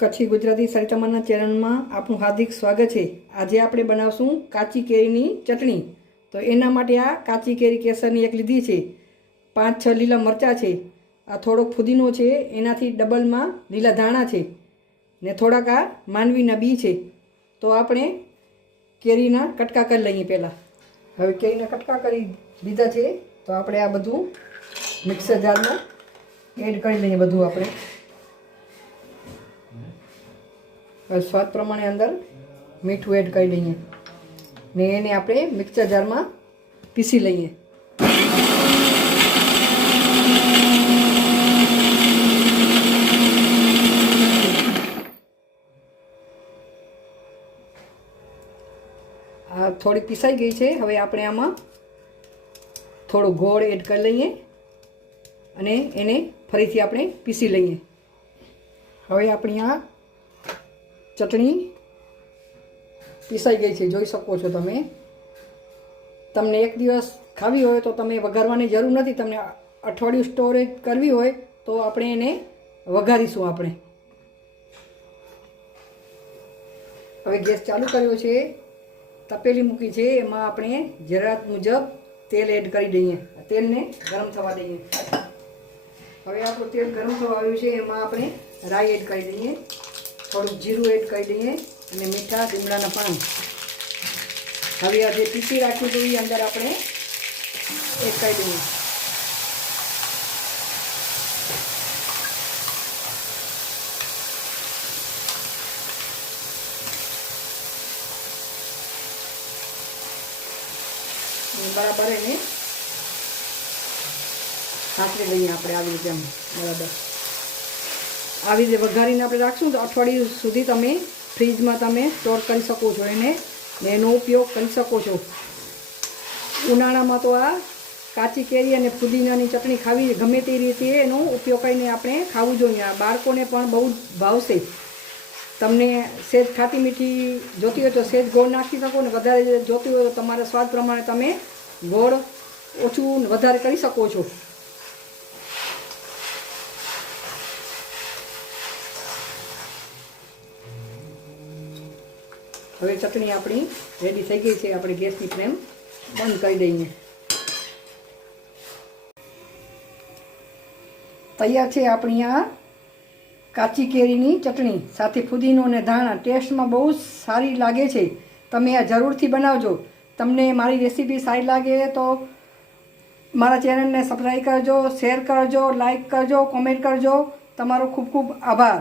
કચ્છી ગુજરાતી સરિતામાના ચેનલમાં આપનું હાર્દિક સ્વાગત છે। આજે આપણે બનાવશું કાચી કેરીની ચટણી। તો એના માટે આ કાચી કેરી કેસરની એક લીધી છે, 5-6 લીલા મરચાં છે, આ થોડોક ફુદીનો છે, એનાથી ડબલમાં લીલા ધાણા છે ને થોડાક આ માંડવીના બી છે। તો આપણે કેરીના કટકા કરી લઈએ। પહેલાં હવે કેરીના કટકા કરી દીધા છે, તો આપણે આ બધું મિક્સર જારમાં એડ કરી લઈએ। બધું આપણે स्वाद प्रमाणे अंदर मीठू एड कर लीए ने एने आपणे मिक्सर जार में पीसी लीए। आ थोड़ी पीसाई गई है। हवे आपणे आमां थोड़ो गोळ एड कर लीए अने एने फरीथी आपणे पीसी लीए। हवे आपणी आ चटणी पीसाई गई है, जोई सको छो तमे। तमने एक दिवस खावी होय तो तमे वघारवानी जरूर नथी। तमने अठवाडियुं स्टोरेज करवी होय तो आपणे एने वघारीशुं। आपणे हवे गैस चालू कर्यो छे, तपेली मूकी छे, एमां आपणे जरूरत मुजब तेल एड करी दईए। तेलने गरम थवा दईए। हवे आपणुं तेल गरम थवा आव्युं छे, एमां आपणे राई एड करी दईए, थोड़ू जीरु एड कर दीए और मीठा લીમડાના पान। हवे आ जे पीसी राख्युं छे ए अंदर आपणे एड कर दीए। बराबर एने सातरी लईए आपणे आवी रीते बराबर। આવી રીતે વઘારીને આપણે રાખશું તો અઠવાડિયું સુધી તમે ફ્રીજમાં તમે સ્ટોર કરી શકો છો એને ને એનો ઉપયોગ કરી શકો છો। ઉનાળામાં તો આ કાચી કેરી અને ફુદીનાની ચટણી ખાવી ગમે તે રીતે એનો ઉપયોગ કરીને આપણે ખાવું જોઈએ। આ બાળકોને પણ બહુ ભાવશે। તમને સેજ ખાટી મીઠી જોતી હોય તો સેજ ગોળ નાખી શકો ને વધારે જોતી હોય તો તમારા સ્વાદ પ્રમાણે તમે ગોળ ઓછું વધારે કરી શકો છો। हवे चटनी अपनी रेडी थई गई है। अपने गैस की फ्लेम बंद कर दईए। तैयार है अपनी आ काची केरीनी चटनी साथे फुदीनो ने धाणा। टेस्ट में बहुत सारी लागे छे। तमे आ जरूर थी बनावजो। तमने मारी रेसिपी सारी लागे तो मारा चेनल ने सब्सक्राइब करजो, शेर करजो, लाइक करजो, कमेंट करजो। तमारो खूब खूब आभार।